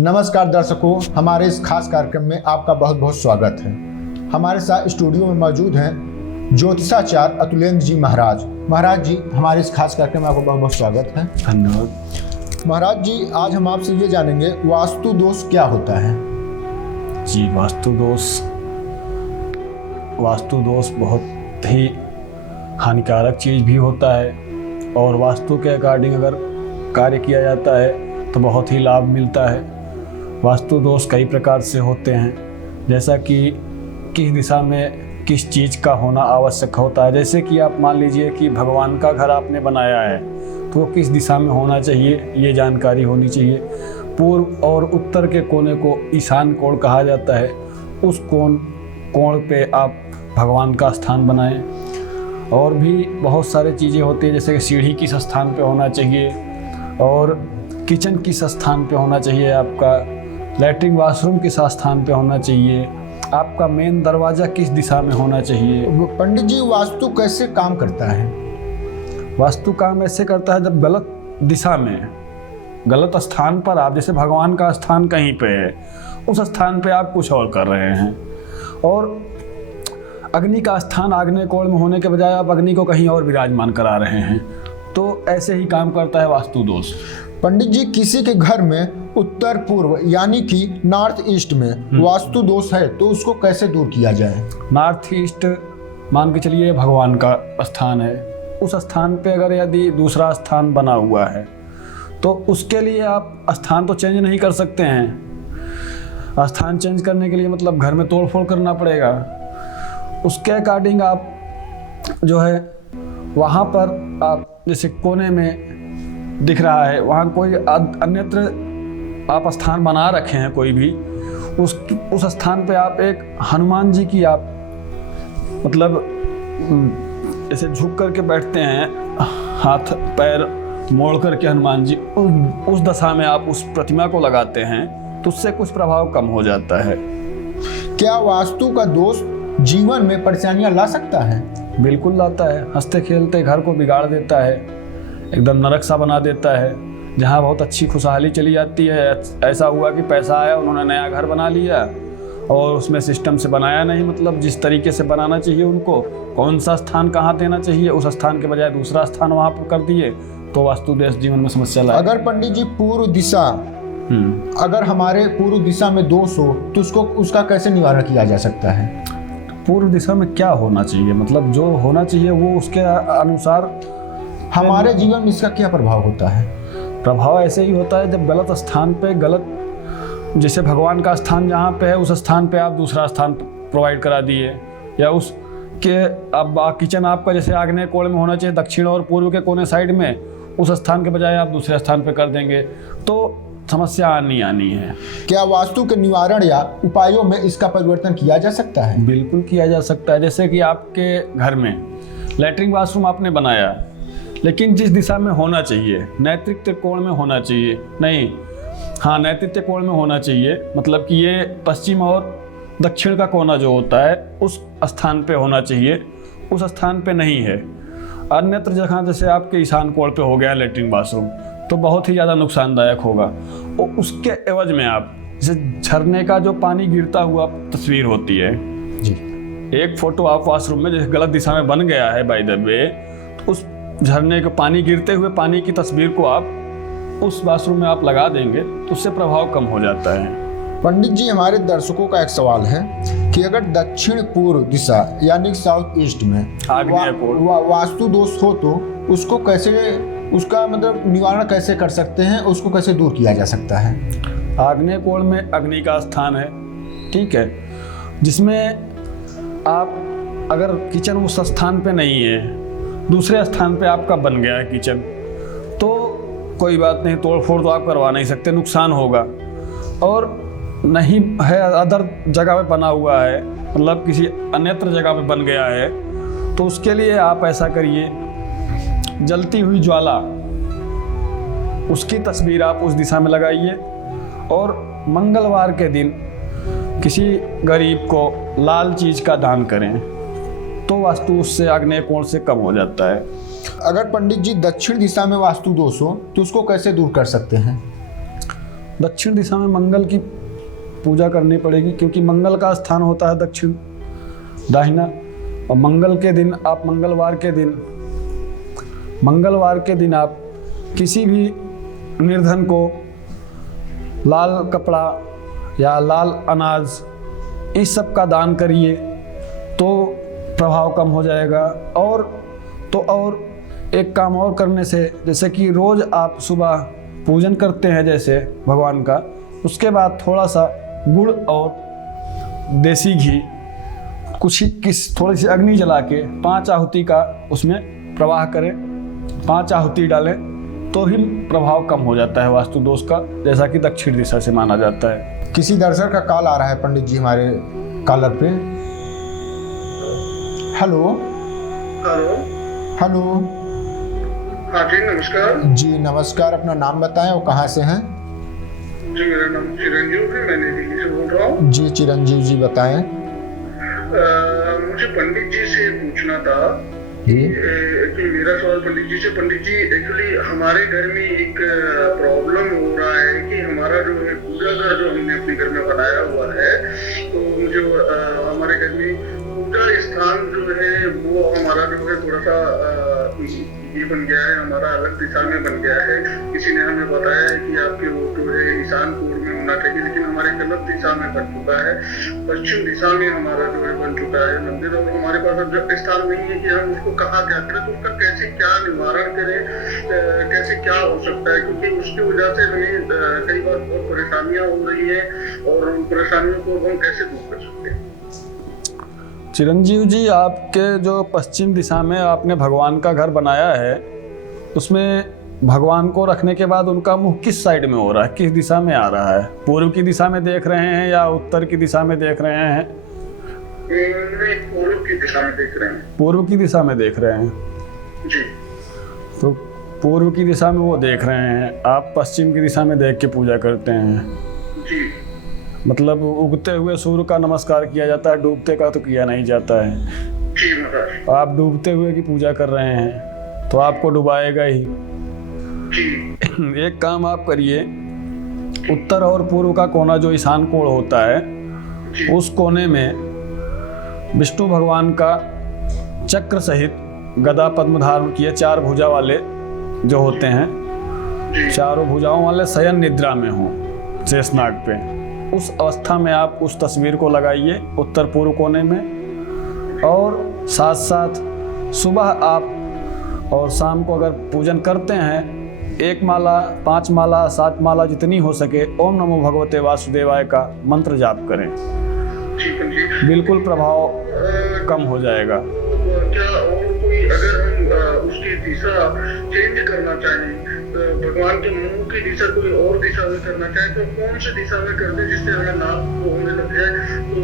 नमस्कार दर्शकों, हमारे इस खास कार्यक्रम में आपका बहुत बहुत स्वागत है। हमारे साथ स्टूडियो में मौजूद हैं ज्योतिषाचार्य अतुलेंद्र जी महाराज। महाराज जी, हमारे इस खास कार्यक्रम में आपको बहुत बहुत स्वागत है। धन्यवाद। महाराज जी, आज हम आपसे ये जानेंगे वास्तु दोष क्या होता है। जी, वास्तु दोष बहुत ही हानिकारक चीज़ भी होता है और वास्तु के अकॉर्डिंग अगर कार्य किया जाता है तो बहुत ही लाभ मिलता है। वास्तु दोष कई प्रकार से होते हैं, जैसा कि किस दिशा में किस चीज़ का होना आवश्यक होता है। जैसे कि आप मान लीजिए कि भगवान का घर आपने बनाया है तो वो किस दिशा में होना चाहिए, ये जानकारी होनी चाहिए। पूर्व और उत्तर के कोने को ईशान कोण कहा जाता है। उस कोण पे आप भगवान का स्थान बनाएं। और भी बहुत सारी चीज़ें होती हैं, जैसे कि सीढ़ी किस स्थान पे होना चाहिए और किचन किस स्थान पे होना चाहिए, आपका लैट्रिन बाथरूम किस स्थान पे होना चाहिए, आपका मेन दरवाज़ा किस दिशा में होना चाहिए। पंडित जी, वास्तु कैसे काम करता है? वास्तु काम ऐसे करता है, जब गलत दिशा में गलत स्थान पर आप, जैसे भगवान का स्थान कहीं पे है, उस स्थान पे आप कुछ और कर रहे हैं और अग्नि का स्थान आग्नेय कोण में होने के बजाय आप अग्नि को कहीं और विराजमान करा रहे हैं, तो ऐसे ही काम करता है वास्तु दोष। पंडित जी, किसी के घर में उत्तर पूर्व यानी कि नॉर्थ ईस्ट में वास्तु दोष है तो उसको कैसे दूर किया जाए? नॉर्थ ईस्ट मान के चलिए भगवान का स्थान है, उस स्थान पे अगर यदि दूसरा स्थान बना हुआ है तो उसके लिए आप स्थान तो चेंज नहीं कर सकते हैं। स्थान चेंज करने के लिए मतलब घर में तोड़ फोड़ करना पड़ेगा। उसके अकॉर्डिंग आप जो है वहाँ पर आप जैसे कोने में दिख रहा है, वहाँ कोई अन्यत्र आप स्थान बना रखे हैं कोई भी, उस स्थान पे आप एक हनुमान जी की आप मतलब ऐसे झुक करके बैठते हैं, हाथ पैर मोड़ करके हनुमान जी, उस दशा में आप उस प्रतिमा को लगाते हैं तो उससे कुछ प्रभाव कम हो जाता है। क्या वास्तु का दोष जीवन में परेशानियां ला सकता है? बिल्कुल लाता है। हंसते खेलते घर को बिगाड़ देता है, एकदम नरक सा बना देता है। जहाँ बहुत अच्छी खुशहाली चली जाती है, ऐसा हुआ कि पैसा आया, उन्होंने नया घर बना लिया और उसमें सिस्टम से बनाया नहीं, मतलब जिस तरीके से बनाना चाहिए उनको, कौन सा स्थान कहाँ देना चाहिए, उस स्थान के बजाय दूसरा स्थान वहाँ पर कर दिए, तो वास्तु देश जीवन में समस्या लाए। अगर पंडित जी पूर्व दिशा अगर हमारे पूर्व दिशा में दोष हो तो उसका कैसे निवारण किया जा सकता है? पूर्व दिशा में क्या होना चाहिए, मतलब जो होना चाहिए वो उसके अनुसार हमारे जीवन में इसका क्या प्रभाव होता है? प्रभाव ऐसे ही होता है, जब गलत स्थान पे गलत, जैसे भगवान का स्थान जहाँ पे है उस स्थान पे आप दूसरा स्थान प्रोवाइड करा दिए, या उस के अब किचन आपका जैसे आग्नेय कोण में होना चाहिए दक्षिण और पूर्व के कोने साइड में, उस स्थान के बजाय आप दूसरे स्थान पे कर देंगे तो समस्या आनी है। क्या वास्तु के निवारण या उपायों में इसका परिवर्तन किया जा सकता है? बिल्कुल किया जा सकता है। जैसे कि आपके घर में लैट्रिन बाथरूम आपने बनाया, लेकिन जिस दिशा में होना चाहिए, नैत्रिक कोण में होना चाहिए नहीं, हाँ नैत्रिक कोण में होना चाहिए, मतलब कि ये पश्चिम और दक्षिण का कोना जो होता है उस स्थान पे होना चाहिए, उस स्थान पे नहीं है। अन्यत्र जगह जैसे आपके ईशान कोण पे हो गया लैट्रिन बाथरूम तो बहुत ही ज़्यादा नुकसानदायक होगा। और उसके एवज में आप जैसे झरने का जो पानी गिरता हुआ तस्वीर होती है जी, एक फोटो आप वाशरूम में जैसे गलत दिशा में बन गया है बाय द वे, तो उस झरने को पानी गिरते हुए पानी की तस्वीर को आप उस वाशरूम में आप लगा देंगे तो उससे प्रभाव कम हो जाता है। पंडित जी, हमारे दर्शकों का एक सवाल है कि अगर दक्षिण पूर्व दिशा यानी साउथ ईस्ट में वास्तु दोष हो तो उसको कैसे, उसका मतलब निवारण कैसे कर सकते हैं, उसको कैसे दूर किया जा सकता है? आग्नेय कोण में अग्नि का स्थान है, ठीक है, जिसमें आप अगर किचन उस स्थान पे नहीं है, दूसरे स्थान पे आपका बन गया है किचन, तो कोई बात नहीं, तोड़ फोड़ तो आप करवा नहीं सकते, नुकसान होगा। और नहीं है अदर जगह पे बना हुआ है, मतलब किसी अन्यत्र जगह पे बन गया है, तो उसके लिए आप ऐसा करिए, जलती हुई ज्वाला उसकी तस्वीर आप उस दिशा में लगाइए और मंगलवार के दिन किसी गरीब को लाल चीज़ का दान करें तो वास्तु उससे आग्नेय कोण से कम हो जाता है। अगर पंडित जी दक्षिण दिशा में वास्तु दोष हो तो उसको कैसे दूर कर सकते हैं? दक्षिण दिशा में मंगल की पूजा करनी पड़ेगी, क्योंकि मंगल का स्थान होता है दक्षिण दाहिना। और मंगल के दिन आप मंगलवार के दिन आप किसी भी निर्धन को लाल कपड़ा या लाल अनाज इस सब का दान करिए तो प्रभाव कम हो जाएगा। और एक काम और करने से, जैसे कि रोज़ आप सुबह पूजन करते हैं जैसे भगवान का, उसके बाद थोड़ा सा गुड़ और देसी घी थोड़ी सी अग्नि जला के 5 आहुति का उसमें प्रवाह करें, 5 आहुति डालें तो ही प्रभाव कम हो जाता है वास्तु दोष का, जैसा कि दक्षिण दिशा से माना जाता है। किसी दर्शक का कॉल आ रहा है पंडित जी हमारे कॉलर पे। Hello hello. हाँ जी नमस्कार। जी नमस्कार, अपना नाम बताएं और कहाँ से हैं? जी मेरा नाम चिरंजीव है, मैं नई दिल्ली से बोल रहा हूँ। जी चिरंजीव जी बताएं। मुझे पंडित जी से पूछना था कि मेरा सवाल पंडित जी से, पंडित जी एक्चुअली हमारे घर में एक प्रॉब्लम हो रहा है कि हमारा जो है पूजा घर जो हमने अपने घर में बनाया हुआ है, तो जो हमारे घर में पूजा स्थान जो है वो हमारा जो है थोड़ा सा ये बन गया है, हमारा अलग दिशा में बन गया है। किसी ने हमें बताया है कि आपके वो जो है ईशान कोण में होना चाहिए, लेकिन हमारे गलत दिशा में बन चुका है, पश्चिम दिशा में हमारा जो है बन चुका है मंदिर। और हमारे पास अब स्थान नहीं है कि हम उसको कहाँ क्या करें, तो उसका कैसे क्या निवारण करें, कैसे क्या हो सकता है, क्योंकि उसकी वजह से हमें कई बार बहुत परेशानियां हो रही है और उन परेशानियों को हम कैसे दूर कर सकते हैं। चिरंजीव जी, आपके जो पश्चिम दिशा में आपने भगवान का घर बनाया है, उसमें भगवान को रखने के बाद उनका मुंह किस साइड में हो रहा है, किस दिशा में आ रहा है? पूर्व की दिशा में देख रहे हैं या उत्तर की दिशा में देख रहे हैं? पूर्व की दिशा में देख रहे हैं। पूर्व की दिशा में देख रहे हैं जी। तो पूर्व की दिशा में वो देख रहे हैं, आप पश्चिम की दिशा में देख के पूजा करते हैं। जी। मतलब उगते हुए सूर्य का नमस्कार किया जाता है, डूबते का तो किया नहीं जाता है। जी महाराज। आप डूबते हुए की पूजा कर रहे हैं तो आपको डुबाएगा ही। जी। एक काम आप करिए, उत्तर और पूर्व का कोना जो ईशान कोण होता है, उस कोने में विष्णु भगवान का चक्र सहित गदा पद्म धारण किए 4 भुजा वाले जो होते हैं, चारों भुजाओं वाले शयन निद्रा में हो शेषनाग पे, उस अवस्था में आप उस तस्वीर को लगाइए उत्तर पूर्व कोने में। और साथ साथ सुबह आप और शाम को अगर पूजन करते हैं, 1 माला 5 माला 7 माला जितनी हो सके ओम नमो भगवते वासुदेवाय का मंत्र जाप करें, बिल्कुल प्रभाव कम हो जाएगा। क्या और कोई अगर हम उसकी दिशा चेंज करना चाहें, भगवान के मुंह की दिशा कोई और दिशा में करना चाहें, तो कौन सी दिशा में कर दें जिससे हमें लाभ होने लग जाए? तो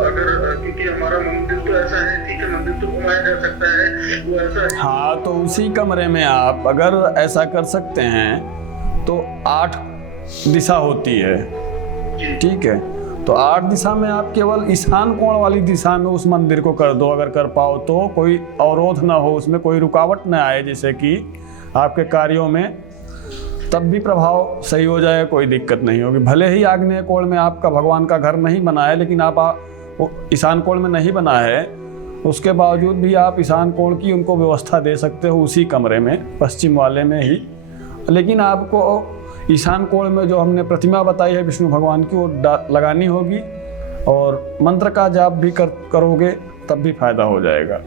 अगर क्योंकि हमारा मंदिर तो ऐसा है, ठीक है मंदिर तो घुमाया जा सकता है, वो ऐसा है। हाँ, तो उसी कमरे में आप अगर ऐसा कर सकते हैं तो 8 दिशा होती है, ठीक है? तो 8 दिशा में आप केवल ईशान कोण वाली दिशा में उस मंदिर को कर दो, अगर कर पाओ तो। कोई अवरोध ना हो, उसमें कोई रुकावट ना आए जिससे कि आपके कार्यों में, तब भी प्रभाव सही हो जाए, कोई दिक्कत नहीं होगी। भले ही आग्नेय कोण में आपका भगवान का घर नहीं बना है, लेकिन आप ईशान कोण में नहीं बना है, उसके बावजूद भी आप ईशान कोण की उनको व्यवस्था दे सकते हो उसी कमरे में, पश्चिम वाले में ही। लेकिन आपको ईशान कोण में जो हमने प्रतिमा बताई है विष्णु भगवान की, वो लगानी होगी, और मंत्र का जाप भी करोगे तब भी फायदा हो जाएगा।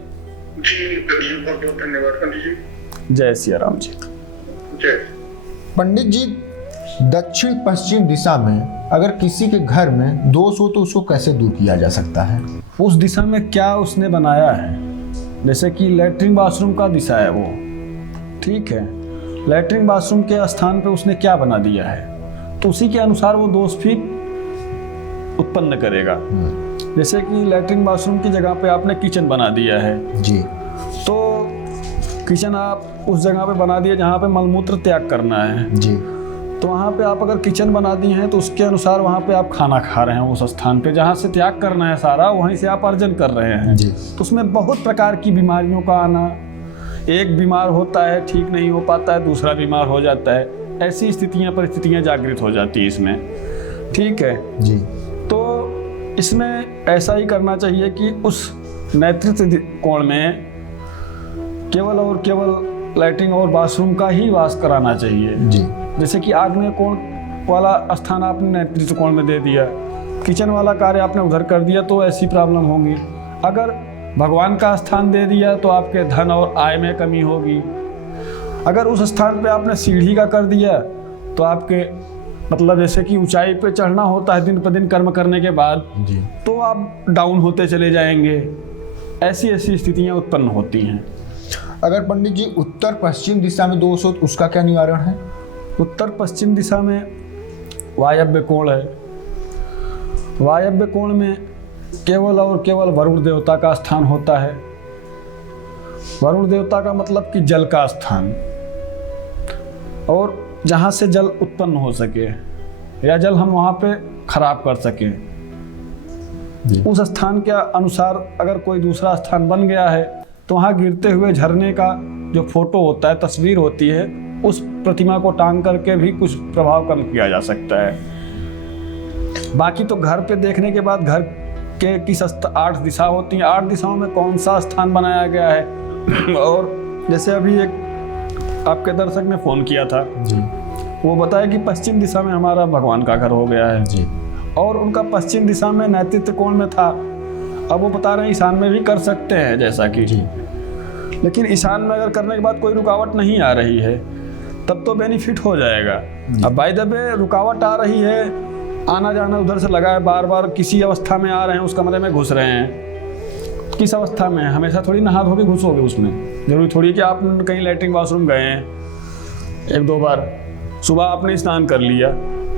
जी बहुत बहुत धन्यवाद पंडित जी। जय सिया राम जी। जय। पंडित जी, दक्षिण पश्चिम दिशा में अगर किसी के घर में दोष हो तो उसको कैसे दूर किया जा सकता है? उस दिशा में क्या उसने बनाया है, जैसे कि लैट्रिन बाथरूम का दिशा है वो, ठीक है, लैट्रिन बाथरूम के स्थान पे उसने क्या बना दिया है, तो उसी के अनुसार वो दोष भी उत्पन्न करेगा। जैसे कि लैट्रिन बाथरूम की जगह पे आपने किचन बना दिया है जी, तो किचन आप उस जगह पे बना दिए जहाँ पे मलमूत्र त्याग करना है जी, तो वहाँ पे आप अगर किचन बना दिए हैं तो उसके अनुसार वहाँ पे आप खाना खा रहे हैं, उस स्थान पे जहाँ से त्याग करना है सारा, वहीं से आप अर्जन कर रहे हैं जी। तो उसमें बहुत प्रकार की बीमारियों का आना, एक बीमार होता है ठीक नहीं हो पाता है, दूसरा बीमार हो जाता है, ऐसी परिस्थितियाँ जागृत हो जाती है इसमें। ठीक है जी। तो इसमें ऐसा ही करना चाहिए कि उस नेतृत्व कोण में केवल और केवल लैट्रिन और बाथरूम का ही वास कराना चाहिए जी। जैसे कि आग्नेय कोण वाला स्थान आपने नेतृत्व कोण में दे दिया, किचन वाला कार्य आपने उधर कर दिया, तो ऐसी प्रॉब्लम होगी। अगर भगवान का स्थान दे दिया तो आपके धन और आय में कमी होगी। अगर उस स्थान पे आपने सीढ़ी का कर दिया तो आपके मतलब जैसे कि ऊंचाई पे चढ़ना होता है दिन पर दिन कर्म करने के बाद जी। तो आप डाउन होते चले जाएंगे। ऐसी स्थितियाँ उत्पन्न होती हैं। अगर पंडित जी उत्तर पश्चिम दिशा में दोष हो तो उसका क्या निवारण है? उत्तर पश्चिम दिशा में वायव्य कोण है। वायव्य कोण में केवल और केवल वरुण देवता का स्थान होता है। वरुण देवता का मतलब कि जल का स्थान, और जहाँ से जल उत्पन्न हो सके या जल हम वहाँ पे खराब कर सके, उस स्थान के अनुसार अगर कोई दूसरा स्थान बन गया है तो वहाँ गिरते हुए झरने का जो फोटो होता है, तस्वीर होती है, उस प्रतिमा को टांग करके भी कुछ प्रभाव कम किया जा सकता है। बाकी तो घर पे देखने के बाद घर के किस 8 दिशा होती हैं, 8 दिशाओं में कौन सा स्थान बनाया गया है। और जैसे अभी एक आपके दर्शक ने फ़ोन किया था जी। वो बताया कि पश्चिम दिशा में हमारा भगवान का घर हो गया है जी। और उनका पश्चिम दिशा में नेतृत्व कोण में था। अब वो बता रहे हैं ईशान में भी कर सकते हैं जैसा कि जी। लेकिन ईशान में अगर करने के बाद कोई रुकावट नहीं आ रही है तब तो बेनिफिट हो जाएगा। अब बाय द वे रुकावट आ रही है, आना जाना उधर से लगा है, बार बार किसी अवस्था में आ रहे हैं, उस कमरे में घुस रहे हैं। किस अवस्था में? हमेशा थोड़ी नहा धो के घुसोगे उसमें। जरूरी थोड़ी कि आप कहीं लैट्रिन बाथरूम गए हैं 1-2 बार, सुबह आपने स्नान कर लिया,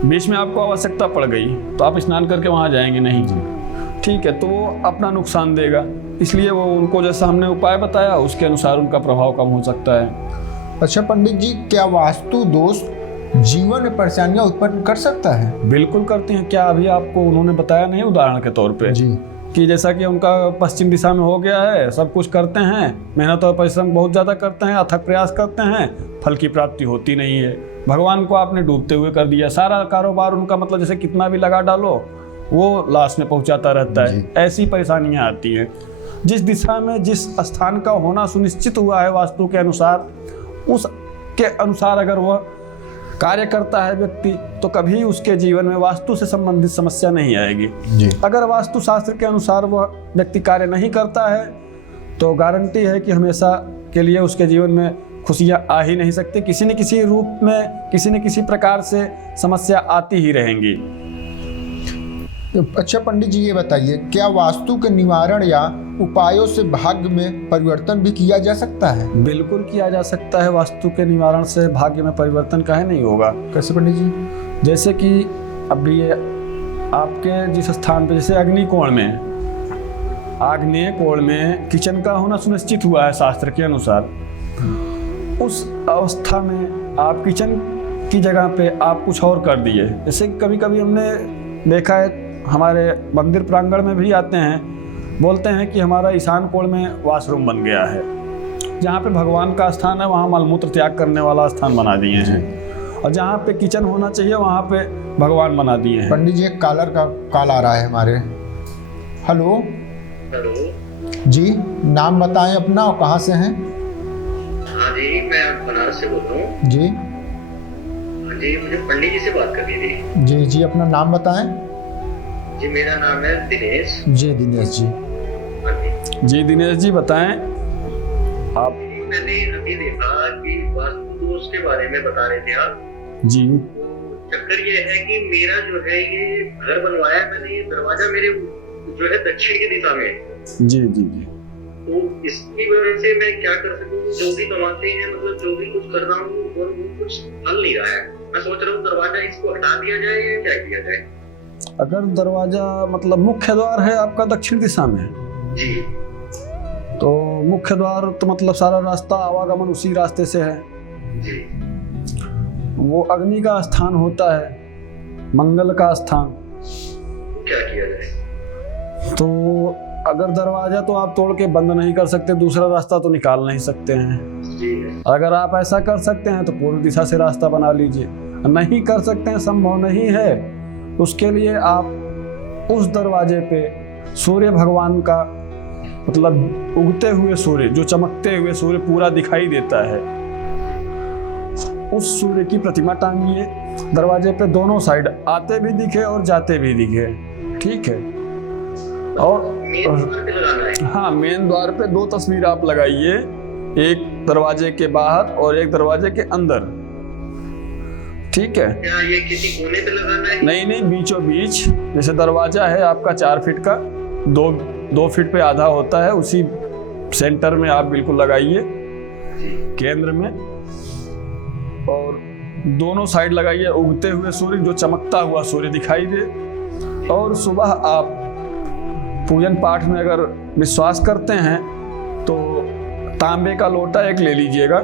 बीच में आपको आवश्यकता पड़ गई तो आप स्नान करके वहाँ जाएंगे नहीं जी। ठीक है, तो वो अपना नुकसान देगा। इसलिए वो उनको जैसा हमने उपाय बताया उसके अनुसार उनका प्रभाव कम हो सकता है। अच्छा पंडित जी, क्या वास्तु दोष जीवन में परेशानियां उत्पन्न कर सकता है? बिल्कुल करते हैं। क्या अभी आपको उन्होंने बताया नहीं उदाहरण के तौर पे जी कि जैसा कि उनका पश्चिम दिशा में हो गया है, सब कुछ करते हैं, मेहनत और परिश्रम बहुत ज़्यादा करते हैं, अथक प्रयास करते हैं, फल की प्राप्ति होती नहीं है। भगवान को आपने डूबते हुए कर दिया। सारा कारोबार उनका मतलब जैसे कितना भी लगा डालो वो लास्ट में पहुंचाता रहता है। ऐसी परेशानियां आती हैं। जिस दिशा में जिस स्थान का होना सुनिश्चित हुआ है वास्तु के अनुसार, उसके अनुसार अगर वह कार्य करता है व्यक्ति तो कभी उसके जीवन में वास्तु से संबंधित समस्या नहीं आएगी जी। अगर वास्तु शास्त्र के अनुसार वह व्यक्ति कार्य नहीं करता है तो गारंटी है कि हमेशा के लिए उसके जीवन में खुशियां आ ही नहीं सकती। किसी न किसी रूप में, किसी न किसी प्रकार से समस्या आती ही रहेंगी। अच्छा पंडित जी, ये बताइए क्या वास्तु के निवारण या उपायों से भाग्य में परिवर्तन भी किया जा सकता है? बिल्कुल किया जा सकता है। वास्तु के निवारण से भाग्य में परिवर्तन काहे नहीं होगा? कैसे पंडित जी? जैसे कि अभी आपके जिस स्थान पे जैसे अग्नि कोण में, आग्नेय कोण में किचन का होना सुनिश्चित हुआ है शास्त्र के अनुसार, उस अवस्था में आप किचन की जगह पे आप कुछ और कर दिए। जैसे कभी कभी हमने देखा है, हमारे मंदिर प्रांगण में भी आते हैं, बोलते हैं कि हमारा ईशान कोण में वॉशरूम बन गया है। जहाँ पे भगवान का स्थान है वहाँ मलमूत्र त्याग करने वाला स्थान बना दिए हैं, और जहाँ पे किचन होना चाहिए वहाँ पे भगवान बना दिए हैं। पंडित जी एक कॉल आ रहा है हमारे। हेलो हेलो जी, नाम बताएं अपना और कहाँ से हैं? हाँ जी, मैं बनारस से बोल रहा हूँ। जी जी, मुझे पंडित जी से बात करनी थी। जी जी, अपना नाम बताएं। जी, मेरा नाम है दिनेश। जी दिनेश जी। हाँ जी। जी दिनेश जी बताएं आप। मैंने अभी देखा कि वास्तु दोष के बारे में बता रहे थे आप। जी। चक्कर ये है कि मेरा जो है ये घर बनवाया है मैंने, ये दरवाजा मेरे जो है दक्षिण की दिशा में। जी जी जी। तो इसकी वजह से मैं क्या कर सकूँ? जो भी कमाते हैं, मतलब जो भी कुछ कर रहा हूँ और वो कुछ हल नहीं रहा है। मैं सोच रहा हूँ दरवाजा इसको हटा दिया जाए या क्या किया जाए। अगर दरवाजा मतलब मुख्य द्वार है आपका दक्षिण दिशा में जी, तो मुख्य द्वार तो मतलब सारा रास्ता आवागमन उसी रास्ते से है। जी। वो अग्नि का स्थान होता है, मंगल का स्थान। क्या किया जाए? तो अगर दरवाजा तो आप तोड़ के बंद नहीं कर सकते, दूसरा रास्ता तो निकाल नहीं सकते हैं। अगर आप ऐसा कर सकते हैं तो पूर्व दिशा से रास्ता बना लीजिए। नहीं कर सकते हैं, संभव नहीं है, उसके लिए आप उस दरवाजे पे सूर्य भगवान का, मतलब उगते हुए सूर्य, जो चमकते हुए सूर्य पूरा दिखाई देता है, उस सूर्य की प्रतिमा टांगिए दरवाजे पे, दोनों साइड, आते भी दिखे और जाते भी दिखे। ठीक है। और हाँ, मेन द्वार पे 2 तस्वीर आप लगाइए, एक दरवाजे के बाहर और एक दरवाजे के अंदर। ठीक है। क्या ये किसी कोने पे लगाना है? नहीं, बीचों बीच। जैसे दरवाजा है आपका 4 फीट का, 2 फीट पे आधा होता है, उसी सेंटर में आप बिल्कुल लगाइए, केंद्र में। और दोनों साइड लगाइए, उगते हुए सूर्य, जो चमकता हुआ सूर्य दिखाई दे। और सुबह आप पूजन पाठ में अगर विश्वास करते हैं तो तांबे का लोटा एक ले लीजिएगा।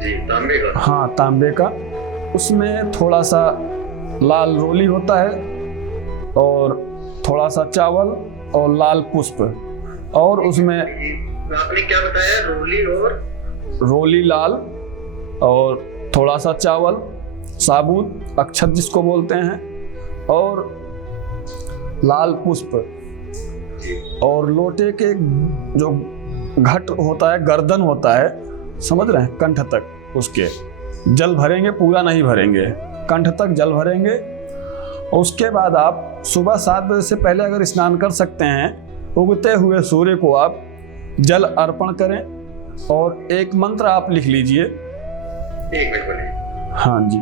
जी, तांबे का? हाँ, तांबे का। उसमें थोड़ा सा लाल रोली होता है और थोड़ा सा चावल और लाल पुष्प, और उसमें आपने क्या बताया? रोली लाल और थोड़ा सा चावल, साबुत अक्षत जिसको बोलते हैं, और लाल पुष्प, और लोटे के जो घट होता है, गर्दन होता है, समझ रहे हैं, कंठ तक उसके जल भरेंगे, पूरा नहीं भरेंगे, कंठ तक जल भरेंगे। और उसके बाद आप सुबह 7 बजे से पहले अगर स्नान कर सकते हैं, उगते हुए सूर्य को आप जल अर्पण करें और एक मंत्र आप लिख लीजिए। एक मिनट बोलिए। हाँ जी।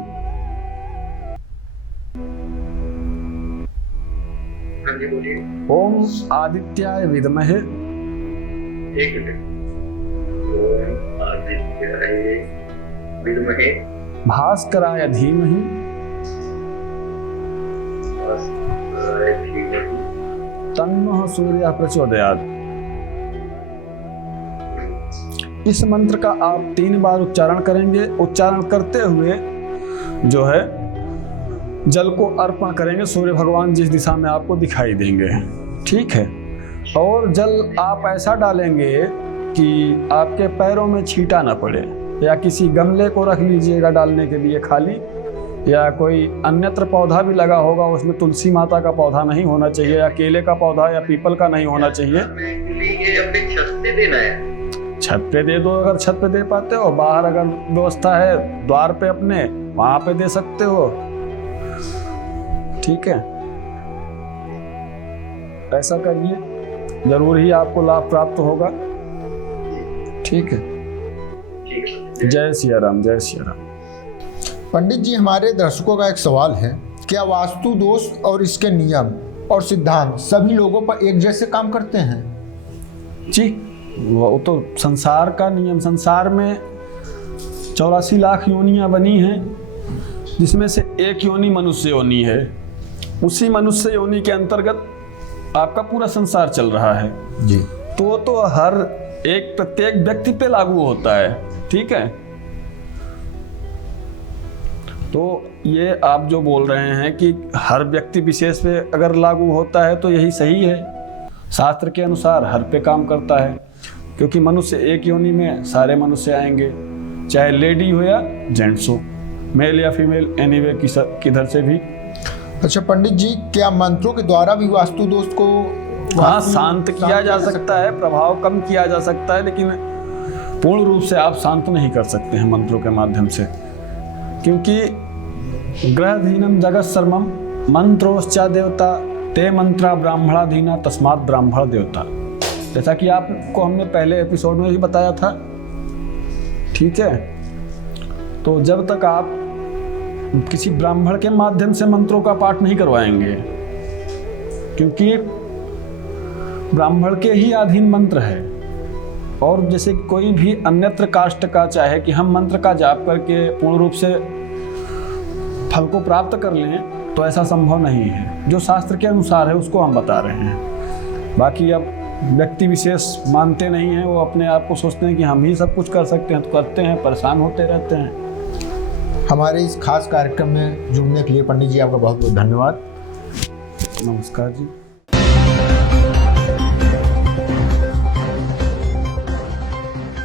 हाँ जी, बोलिए। ओम आदित्याय विद्महे। एक मिनट। ओम आदित्याय विद्महे भास्कराय धीमहि तन्नः सूर्यः प्रचोदयात्। इस मंत्र का आप 3 बार उच्चारण करेंगे। उच्चारण करते हुए जो है जल को अर्पण करेंगे, सूर्य भगवान जिस दिशा में आपको दिखाई देंगे। ठीक है। और जल आप ऐसा डालेंगे कि आपके पैरों में छींटा ना पड़े, या किसी गमले को रख लीजिएगा डालने के लिए खाली, या कोई अन्यत्र पौधा भी लगा होगा, उसमें तुलसी माता का पौधा नहीं होना चाहिए, या केले का पौधा या पीपल का नहीं होना चाहिए। ये अपने छत पे देना है? छत पे दे दो, अगर छत पे दे पाते हो। बाहर अगर व्यवस्था है द्वार पे अपने, वहां पे दे सकते हो। ठीक है, ऐसा करिए, जरूर ही आपको लाभ प्राप्त होगा। ठीक है। जय सिया राम, जय सिया राम। पंडित जी, हमारे दर्शकों का एक सवाल है, क्या वास्तु दोष और इसके नियम और सिद्धांत सभी लोगों पर एक जैसे काम करते हैं? जी, वो तो संसार का नियम, संसार में 84 लाख योनियां बनी हैं, जिसमें से एक योनि मनुष्य योनि है। उसी मनुष्य योनि के अंतर्गत आपका पूरा संसार चल रहा है जी। तो हर एक प्रत्येक व्यक्ति पे लागू होता है। ठीक है। तो ये आप जो बोल रहे हैं कि हर व्यक्ति विशेष पे अगर लागू होता है तो यही सही है। शास्त्र के अनुसार हर पे काम करता है, क्योंकि मनुष्य एक योनि में सारे मनुष्य आएंगे, चाहे लेडी हो या जेंट्स हो, मेल या फीमेल, एनीवे किधर से भी। अच्छा पंडित जी, क्या मंत्रों के द्वारा भी वास्तु दोष को शांत किया जा सकता है, प्रभाव कम किया जा सकता है, लेकिन पूर्ण रूप से आप शांत नहीं कर सकते हैं मंत्रों के माध्यम से, क्योंकि ग्रहधीनम जगत सर्वम मंत्रोश्चा देवता ते मंत्रा ब्राह्मणाधीना तस्मात् ब्राह्मण देवता। जैसा कि आपको हमने पहले एपिसोड में ही बताया था। ठीक है। तो जब तक आप किसी ब्राह्मण के माध्यम से मंत्रों का पाठ नहीं करवाएंगे, क्योंकि ब्राह्मण के ही अधीन मंत्र है, और जैसे कोई भी अन्यत्र कास्ट का चाहे कि हम मंत्र का जाप करके पूर्ण रूप से फल को प्राप्त कर लें, तो ऐसा संभव नहीं है। जो शास्त्र के अनुसार है उसको हम बता रहे हैं। बाकी अब व्यक्ति विशेष मानते नहीं हैं, वो अपने आप को सोचते हैं कि हम ही सब कुछ कर सकते हैं, तो करते हैं, परेशान होते रहते हैं। हमारे इस खास कार्यक्रम में जुड़ने के लिए पंडित जी आपका बहुत बहुत धन्यवाद। नमस्कार जी।